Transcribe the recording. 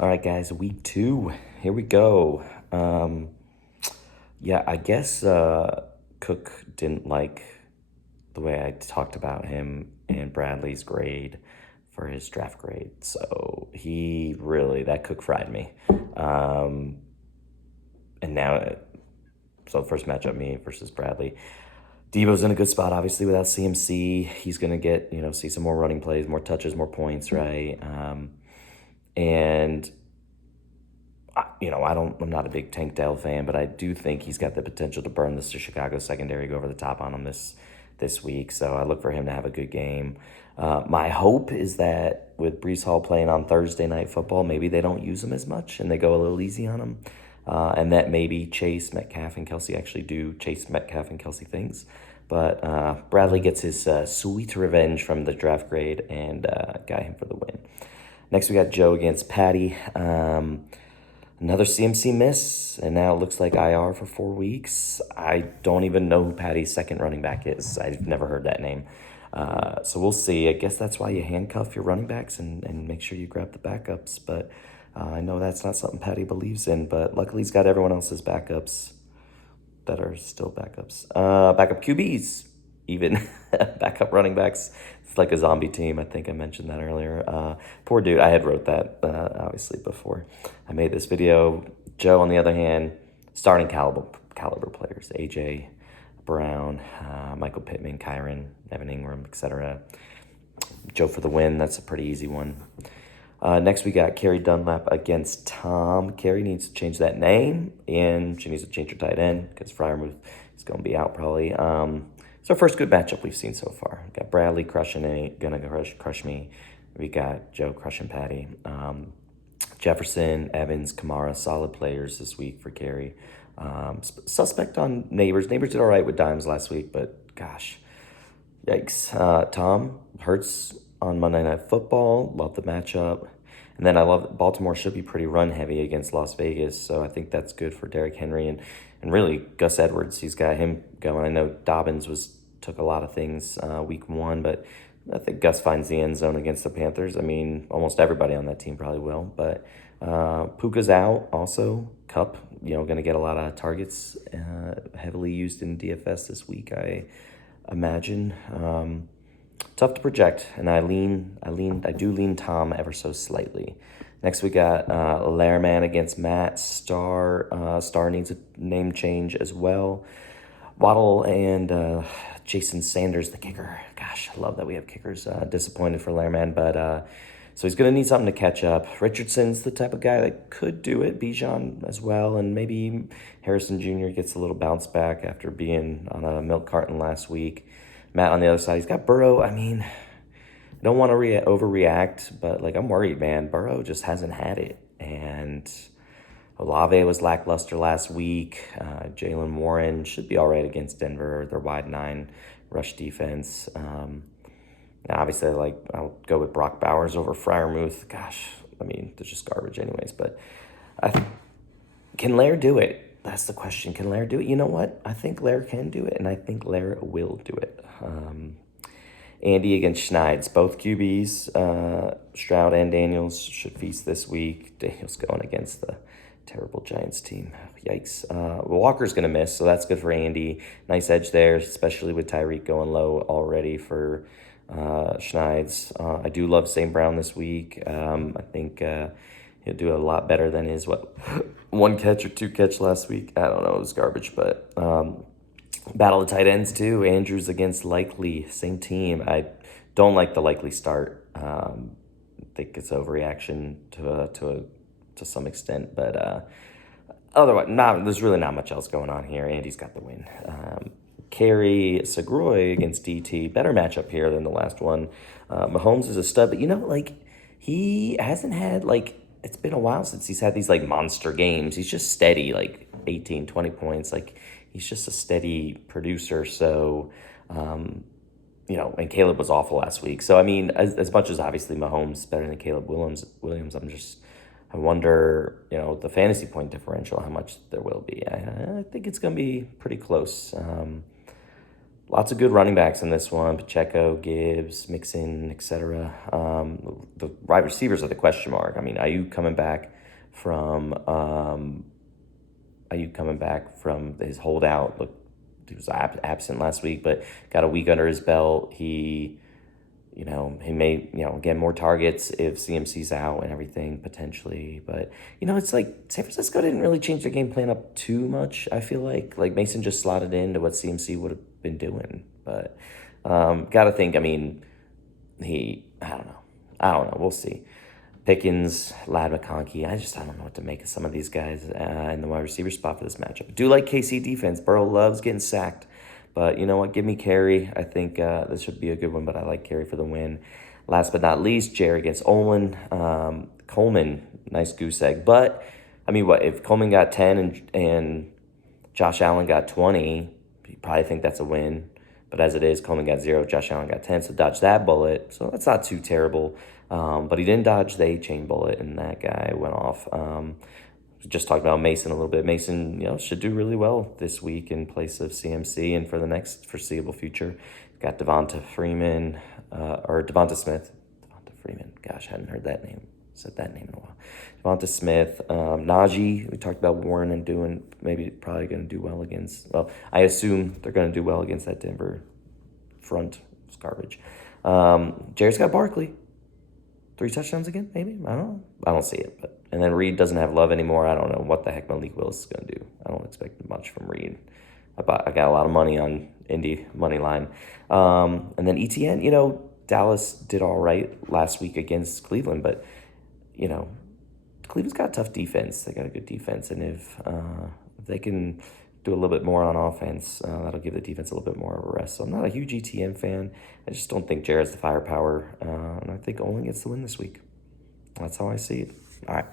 All right, guys, week 2. Here we go. Yeah, I guess Cook didn't like the way I talked about him and Bradley's grade for his draft grade. So that Cook fried me. Um, and now, so the first matchup, me versus Bradley. Debo's in a good spot, obviously, without CMC. He's going to get, see some more running plays, more touches, more points, right? And I'm not a big Tank Dell fan, but I do think he's got the potential to burn this to Chicago secondary, go over the top on him this week. So I look for him to have a good game. My hope is that with Brees Hall playing on Thursday Night Football, maybe they don't use him as much and they go a little easy on him. And that maybe Chase, Metcalf, and Kelsey actually do Chase, Metcalf, and Kelsey things. But Bradley gets his sweet revenge from the draft grade and got him for the win. Next, we got Joe against Patty. Another CMC miss, and now it looks like IR for 4 weeks. I don't even know who Patty's second running back is. I've never heard that name. So we'll see. I guess that's why you handcuff your running backs and make sure you grab the backups. But I know that's not something Patty believes in, but luckily he's got everyone else's backups that are still backups. Backup QBs, even. Backup running backs. It's like a zombie team. I think I mentioned that earlier. Poor dude. I had wrote that, obviously, before I made this video. Joe, on the other hand, starting caliber players. AJ Brown, Michael Pittman, Kyron, Evan Ingram, etc. Joe for the win. That's a pretty easy one. Next, we got Carrie Dunlap against Tom. Carrie needs to change that name, and she needs to change her tight end because Fryermuth is going to be out probably. It's our first good matchup we've seen so far. We got Bradley crushing it, gonna crush me. We got Joe crushing Patty. Jefferson, Evans, Kamara, solid players this week for Carrie. Suspect on Neighbors. Neighbors did all right with Dimes last week, but gosh, yikes. Tom Hurts on Monday Night Football. Love the matchup. And then I love Baltimore should be pretty run heavy against Las Vegas, so I think that's good for Derrick Henry and really Gus Edwards. He's got him going. I know Dobbins took a lot of things week 1, but I think Gus finds the end zone against the Panthers. I mean, almost everybody on that team probably will, but Puka's out also. Kupp, going to get a lot of targets, heavily used in DFS this week, I imagine. Tough to project, and I do lean Tom ever so slightly. Next, we got Lehrman against Matt. Star needs a name change as well. Waddle and Jason Sanders, the kicker. Gosh, I love that we have kickers. Disappointed for Lehrman, but so he's going to need something to catch up. Richardson's the type of guy that could do it. Bijan as well, and maybe Harrison Jr. gets a little bounce back after being on a milk carton last week. Matt on the other side, he's got Burrow. I mean, I don't want to overreact, but I'm worried, man. Burrow just hasn't had it, and Olave was lackluster last week. Jalen Warren should be all right against Denver. Their wide 9 rush defense. Obviously, I'll go with Brock Bowers over Fryermuth. Gosh, I mean, they're just garbage anyways. But can Lair do it? That's the question. Can Lair do it? You know what? I think Lair can do it, and I think Lair will do it. Andy against Schneids. Both QBs, Stroud and Daniels, should feast this week. Daniels going against the terrible Giants team. Yikes. Walker's going to miss, so that's good for Andy. Nice edge there, especially with Tyreek going low already for Schneids. I do love St. Brown this week. I think he'll do a lot better than his, 1 catch or 2 catch last week. I don't know, it was garbage, but battle of tight ends too. Andrews against Likely, same team. I don't like the Likely start. I think it's overreaction to some extent, but otherwise, there's really not much else going on here. Andy's got the win. Carey Segroy against DT. Better matchup here than the last one. Mahomes is a stud, but he hasn't had it's been a while since he's had these monster games. He's just steady, 18, 20 points. He's just a steady producer. So, and Caleb was awful last week. So, I mean, as much as obviously Mahomes better than Caleb Williams, I wonder, the fantasy point differential, how much there will be. I think it's going to be pretty close. Lots of good running backs in this one: Pacheco, Gibbs, Mixon, etc. The wide receivers are the question mark. I mean, from coming back from his holdout. Look, he was absent last week, but got a week under his belt. He may, get more targets if CMC's out and everything potentially. But, it's like San Francisco didn't really change their game plan up too much, I feel like. Like Mason just slotted into what CMC would have been doing. But got to think, I mean, I don't know. We'll see. Pickens, Lad McConkey. I don't know what to make of some of these guys in the wide receiver spot for this matchup. I do like KC defense. Burrow loves getting sacked. But you know what? Give me Carey. I think this should be a good one, but I like Carey for the win. Last but not least, Jerry against Olin. Coleman, nice goose egg. But, I mean, what? If Coleman got 10 and Josh Allen got 20, you probably think that's a win. But as it is, Coleman got 0, Josh Allen got 10, so dodge that bullet. So that's not too terrible. But he didn't dodge the A-chain bullet, and that guy went off. Just talked about Mason a little bit. Mason, should do really well this week in place of CMC and for the next foreseeable future. Got Devonta Freeman, or Devonta Smith. Devonta Freeman. Gosh, I hadn't heard that name. Said that name in a while. Devonta Smith, Najee. We talked about Warren and probably going to do well against. Well, I assume they're going to do well against that Denver front. It's garbage. Jared's got Barkley. 3 touchdowns again, maybe? I don't know. I don't see it. And then Reed doesn't have Love anymore. I don't know what the heck Malik Willis is going to do. I don't expect much from Reed. I got a lot of money on Indy money line. And then ETN, Dallas did all right last week against Cleveland, but, Cleveland's got a tough defense. They got a good defense, and if they can do a little bit more on offense, that'll give the defense a little bit more of a rest. So I'm not a huge ETN fan. I just don't think Jared's the firepower, and I think Olin gets the win this week. That's how I see it. All right.